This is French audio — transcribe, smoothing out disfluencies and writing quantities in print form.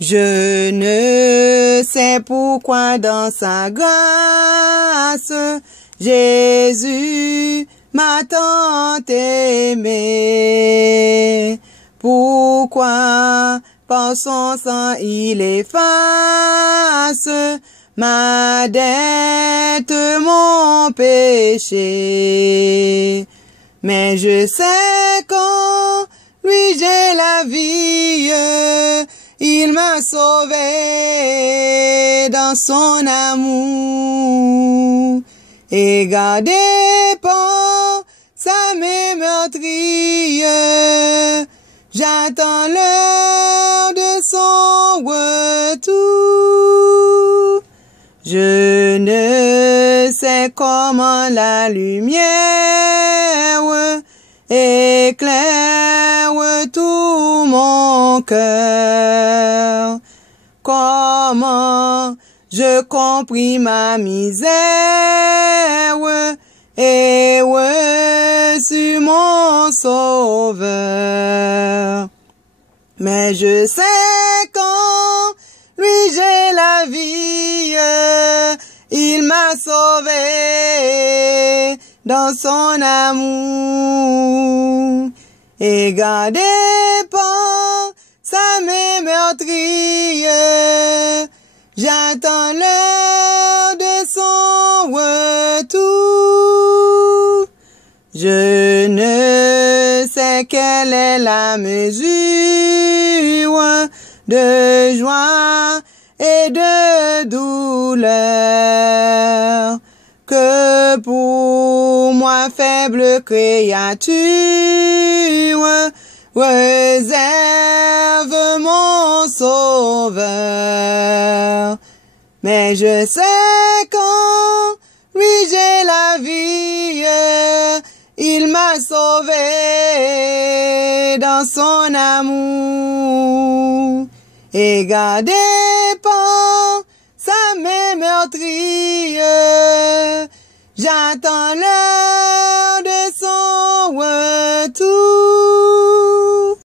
Je ne sais pourquoi dans sa grâce, Jésus m'a tant aimé. Pourquoi par son sang il efface ma dette, mon péché. Mais je sais qu'en lui j'ai la vie, il m'a sauvé dans son amour. Et gardé par sa main meurtrière, j'attends l'heure de son retour. Je ne sais comment la lumière éclaire tout mon cœur. Comment je compris ma misère et reçu mon sauveur. Mais je sais qu'en lui j'ai la vie, il m'a sauvé dans son amour. Et gardé par sa main meurtrière, j'attends l'heure de son retour. Je ne sais quelle est la mesure de joie et de douleur que pour moi faible créature réserve mon sauveur. Mais je sais qu'en lui j'ai la vie, il m'a sauvé dans son amour. Et gardé par sa main meurtrière, j'attends l'heure